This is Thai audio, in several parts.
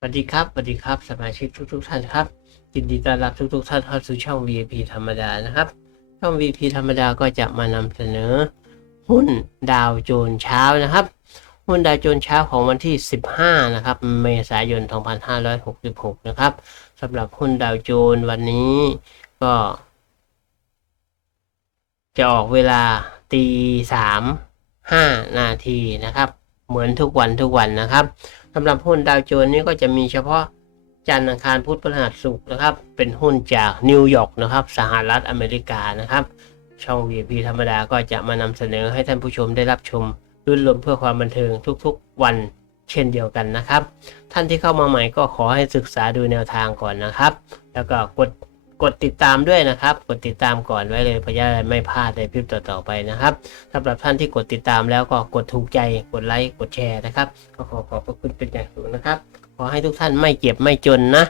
สวัสดีครับสวัสดีครับสมาชิกทุกๆท่านครับยินดีต้อนรับทุกๆท่านเข้าสู่ช่อง VIP ธรรมดานะครับ ช่อง VIP ธรรมดาก็จะมานำเสนอ หุ้นดาวโจนส์เช้านะครับ หุ้นดาวโจนส์เช้าของวันที่ 15 นะครับ เมษายน 2566 นะครับสำหรับหุ้นดาวโจนส์วันนี้ก็ จะออกเวลาตีสามห้านาทีนะครับ เหมือนทุกวันทุกวันนะครับสำหรับหุ้นดาวโจนส์นี่ก็จะมีเฉพาะจันทร์อังคารพุธพฤหัสศุกร์นะครับ เป็นหุ้นจากนิวยอร์กนะครับ สหรัฐอเมริกานะครับ ช่อง VIP ธรรมดาก็จะมานำเสนอให้ท่านผู้ชมได้รับชมรุ่นรวมเพื่อความบันเทิงทุกๆวันเช่นเดียวกันนะครับ ท่านที่เข้ามาใหม่ก็ขอให้ศึกษาดูแนวทางก่อนนะครับ แล้วก็กด กดติดตามด้วยนะครับ กดติดตามก่อนไว้เลยเพื่อจะได้ไม่พลาดในคลิปต่อๆไปนะครับสำหรับท่านที่กดติดตามแล้วก็กดถูกใจกดไลค์กดแชร์นะครับก็ขอขอบพระคุณเป็นอย่างสูงนะครับ ขอให้ทุกท่านไม่เจ็บไม่จนนะ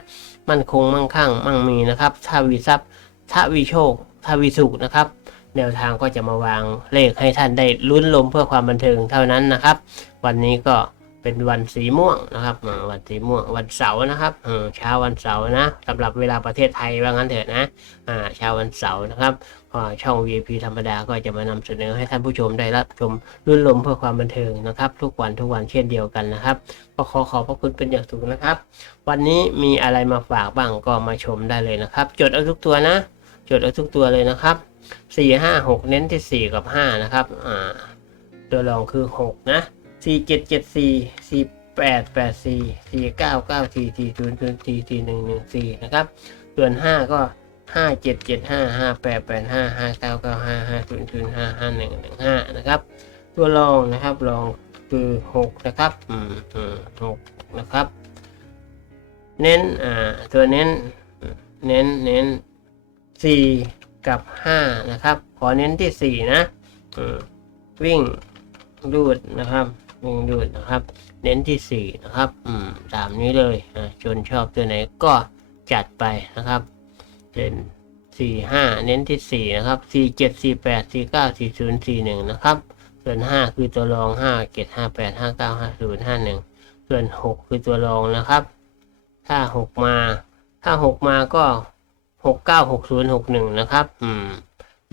มั่นคงมั่งคั่งมั่งมีนะครับถ้าวีทรัพย์ถ้าวีโชคถ้าวีสุขนะครับแนวทางก็จะมาวางเลขให้ท่านได้ลุ้นลมเพื่อความบันเทิงเท่านั้นนะครับ วันนี้ก็ เป็นวันสีม่วงนะครับวันสีม่วงวันเสาร์นะครับเช้าวันเสาร์นะสำหรับเวลาประเทศไทยว่างั้นเถอะนะเช้าวันเสาร์นะครับช่อง VIP ธรรมดาก็จะมานำเสนอให้ท่านผู้ชมได้รับชมรุ่นลมเพื่อความบันเทิงนะครับ ทุกวันทุกวันเช่นเดียวกันนะครับก็ขอขอบพระคุณเป็นอย่างสูงนะครับ วันนี้มีอะไรมาฝากบ้างก็มาชมได้เลยนะครับ จดเอาทุกตัวนะ จดเอาทุกตัวเลยนะครับสี่ห้าหกเน้นที่สี่กับห้านะครับตัวรองคือหกนะ สี่เจ็ดเจ็ดสี่สี่แปดแปดสี่สี่เก้าเก้าสี่สี่ศูนย์ศูนย์สี่สี่หนึ่งหนึ่งสี่นะครับ ส่วนห้าก็ห้าเจ็ดเจ็ดห้าห้าแปดแปดห้าห้าเก้าเก้าห้าห้าศูนย์ศูนย์ห้าห้าหนึ่งหนึ่งห้านะครับ ตัวรองนะครับรองคือหกนะครับอืมอืมหกนะครับ เน้นอ่าตัวเน้นเน้นเน้นสี่กับห้านะครับ ขอเน้นที่สี่นะอืมวิ่งดูดนะครับ วิ่งดูดนะครับ เน้นที่สี่นะครับ อืมตามนี้เลยอ่าชนชอบตัวไหนก็จัดไปนะครับเป็นสี่ห้าเน้นที่สี่นะครับสี่เจ็ดสี่แปดสี่เก้าสี่ศูนย์สี่หนึ่งนะครับ ส่วนห้าคือตัวรองห้าเจ็ดห้าแปดห้าเก้าห้าศูนย์ห้าหนึ่งส่วนหกคือตัวรองนะครับ ถ้าหกมา ถ้าหกมาก็หกเก้าหกศูนย์หกหนึ่งนะครับ อืม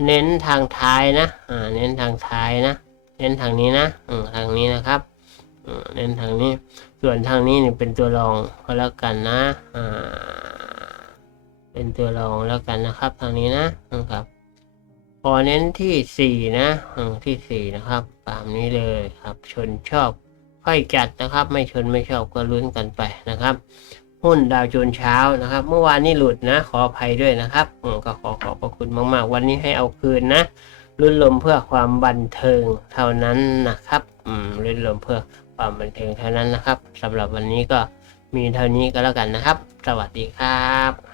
เน้นทางท้ายนะ อ่า เน้นทางท้ายนะ เน้นทางนี้นะอืมทางนี้นะครับเน้นทางนี้ ส่วนทางนี้นี่เป็นตัวรองก็แล้วกันนะอ่าเป็นตัวรองแล้วกันนะครับ ทางนี้นะนะครับ พอเน้นที่สี่นะที่สี่นะครับตามนี้เลยครับ ชนชอบค่อยจัดนะครับ ไม่ชนไม่ชอบก็ลุ้นกันไปนะครับหุ้นดาวโจนเช้านะครับ เมื่อวานนี้หลุดนะ ขออภัยด้วยนะครับก็ขอขอบพระคุณมาก ๆ วันนี้ให้เอาคืนนะ รุ่นลมเพื่อความบันเทิงเท่านั้นนะครับ อืมรุ่นลมเพื่อความบันเทิงเท่านั้นนะครับสำหรับวันนี้ก็มีเท่านี้ก็แล้วกันนะครับ สวัสดีครับ